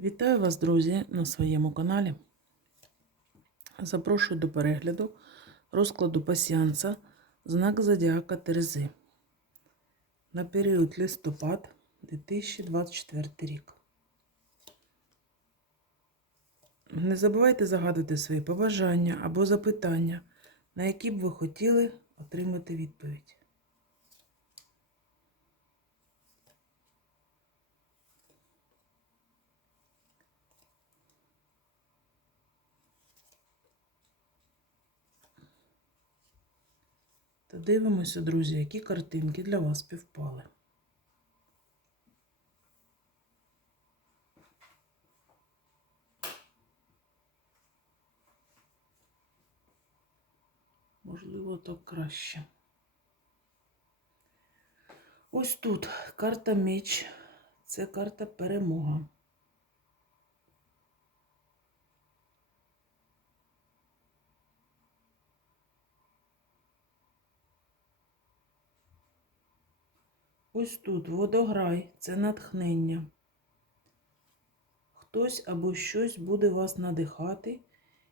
Вітаю вас, друзі, на своєму каналі. Запрошую до перегляду розкладу пасіанса знак Зодіака Терези на період листопад 2024 рік. Не забувайте загадувати свої побажання або запитання, на які б ви хотіли отримати відповідь. Та дивимося, друзі, які картинки для вас співпали. Можливо, так краще. Ось тут карта меч. Це карта перемога. Ось тут водограй це натхнення. Хтось або щось буде вас надихати,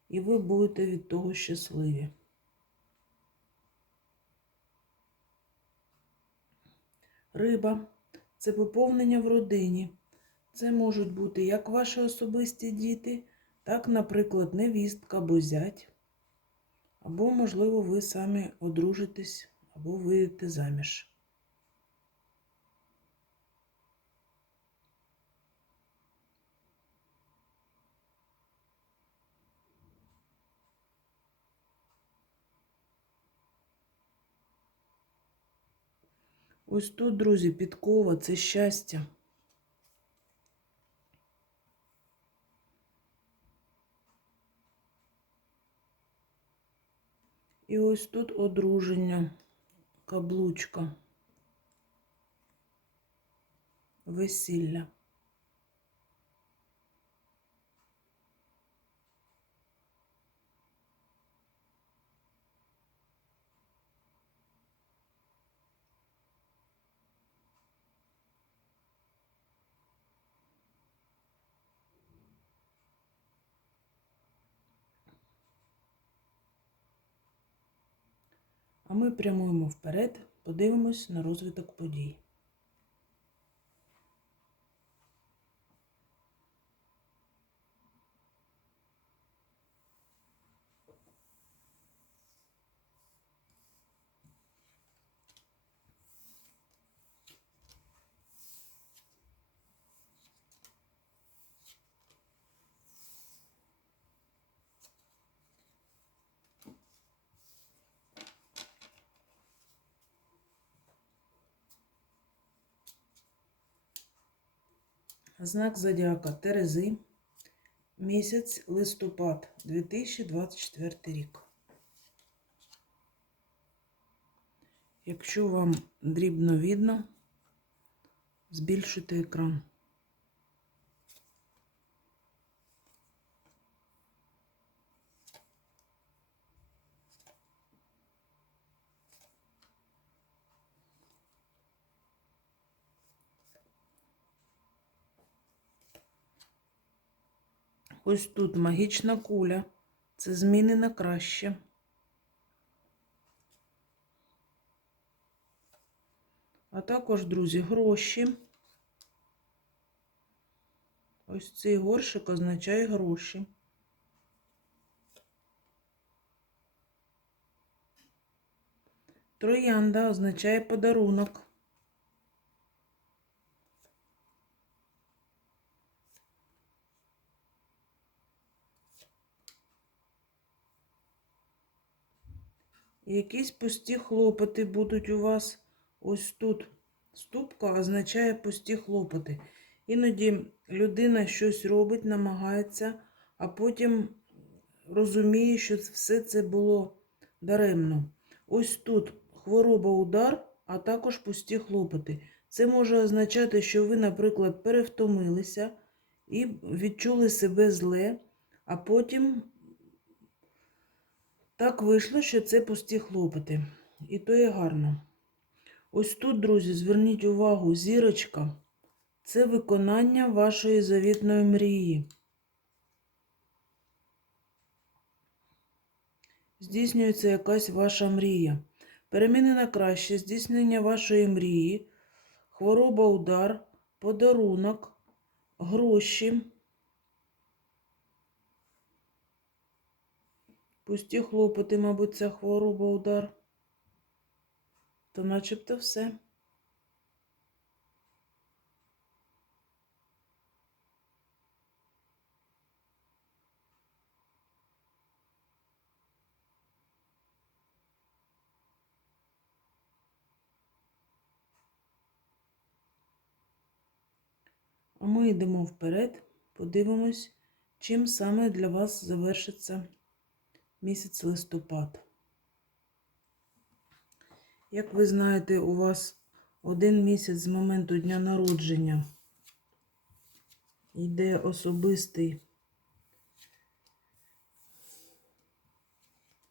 і ви будете від того щасливі. Риба це поповнення в родині. Це можуть бути як ваші особисті діти, так, наприклад, невістка або зять. Або, можливо, ви самі одружитесь або вийдете заміж. Ось тут, друзі, підкова це щастя. І ось тут одруження, каблучка, весілля. А ми прямуємо вперед, подивимось на розвиток подій. Знак Зодіака Терези. Місяць листопад 2024 рік. Якщо вам дрібно видно, збільшуйте екран. Ось тут магічна куля. Це зміни на краще. А також, друзі, гроші. Ось цей горшик означає гроші. Троянда означає подарунок. Якісь пусті хлопоти будуть у вас ось тут. Ступка означає пусті хлопоти. Іноді людина щось робить, намагається, а потім розуміє, що все це було даремно. Ось тут хвороба удар, а також пусті хлопоти. Це може означати, що ви, наприклад, перевтомилися і відчули себе зле, а потім так вийшло, що це пусті хлопоти. І то є гарно. Ось тут, друзі, зверніть увагу, зірочка Це виконання вашої завітної мрії. Здійснюється якась ваша мрія. Переміни на краще, здійснення вашої мрії, хвороба, удар, подарунок, гроші. Пусті хлопоти, мабуть, ця хвороба, удар. То начебто все. А ми йдемо вперед, подивимось, чим саме для вас завершиться місяць листопад. Як ви знаєте, у вас один місяць з моменту дня народження йде особистий,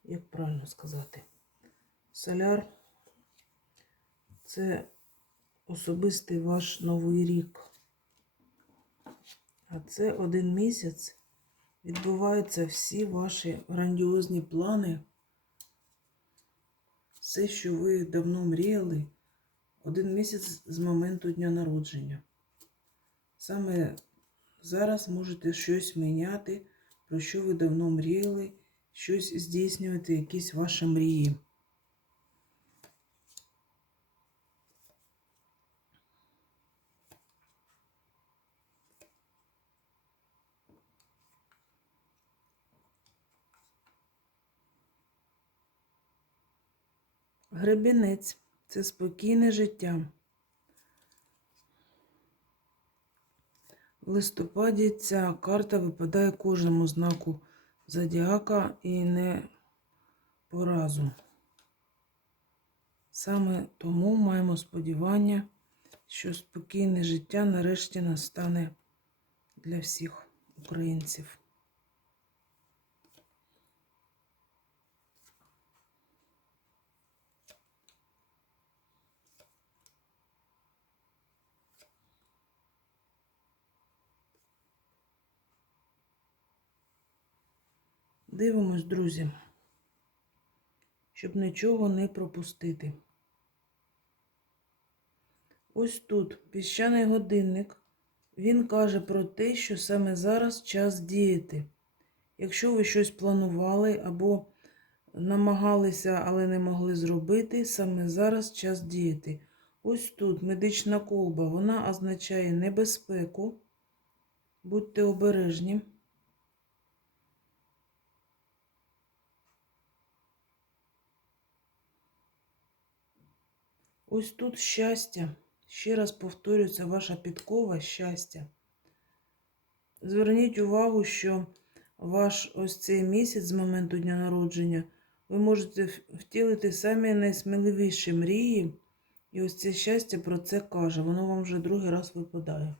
як правильно сказати, соляр. Це особистий ваш новий рік. А це один місяць відбуваються всі ваші грандіозні плани. Все, що ви давно мріяли, один місяць з моменту дня народження. Саме зараз можете щось міняти, про що ви давно мріяли, щось здійснювати, якісь ваші мрії. Гребінець це спокійне життя. В листопаді ця карта випадає кожному знаку зодіака і не по разу. Саме тому маємо сподівання, що спокійне життя нарешті настане для всіх українців. Дивимось, друзі, щоб нічого не пропустити. Ось тут піщаний годинник. Він каже про те, що саме зараз час діяти. Якщо ви щось планували або намагалися, але не могли зробити, саме зараз час діяти. Ось тут медична колба, вона означає небезпеку. Будьте обережні. Ось тут щастя. Ще раз повторюється ваша підкова щастя. Зверніть увагу, що ваш ось цей місяць з моменту дня народження ви можете втілити самі найсміливіші мрії. І ось це щастя про це каже. Воно вам вже другий раз випадає.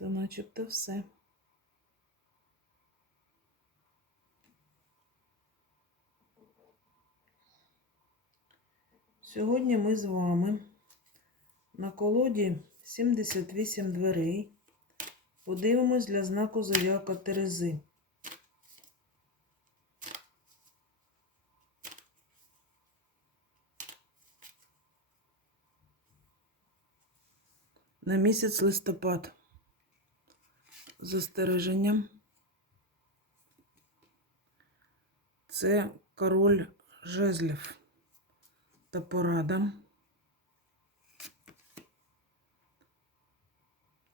То начебто все. Сьогодні ми з вами на колоді 78 дверей. Подивимось для знаку зодіака Терези. На місяць листопад застереженням. Це король жезлів та порада.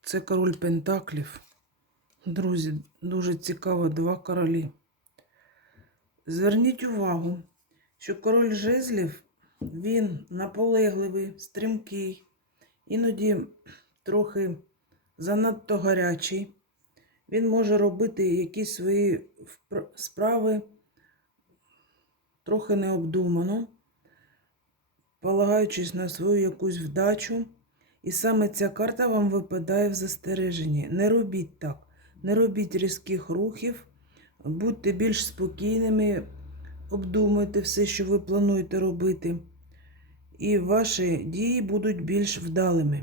Це король Пентаклів. Друзі, дуже цікаво два королі. Зверніть увагу, що король жезлів, він наполегливий, стрімкий, іноді трохи занадто гарячий. Він може робити якісь свої справи трохи необдумано. полагаючись на свою якусь вдачу. І саме ця карта вам випадає в застереженні. Не робіть так, не робіть різких рухів, будьте більш спокійними, обдумуйте все, що ви плануєте робити, і ваші дії будуть більш вдалими.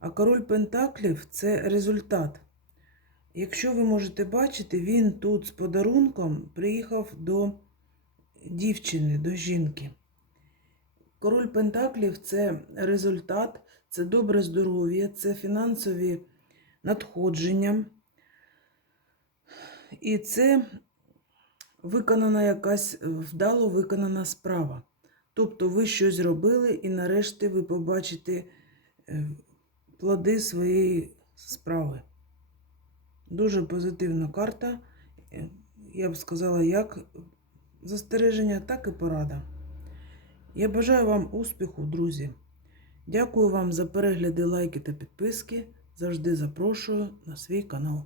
А король Пентаклів це результат. Якщо ви можете бачити, він тут з подарунком приїхав до дівчини, до жінки. Король Пентаклів це результат, це добре здоров'я, це фінансові надходження. І це виконана якась вдало виконана справа. Тобто ви щось робили і нарешті ви побачите е, плоди своєї справи. Дуже позитивна карта. Е, Я б сказала, як застереження, так і порада. Я бажаю вам успіху, друзі. Дякую вам за перегляди, лайки та підписки. Завжди запрошую на свій канал.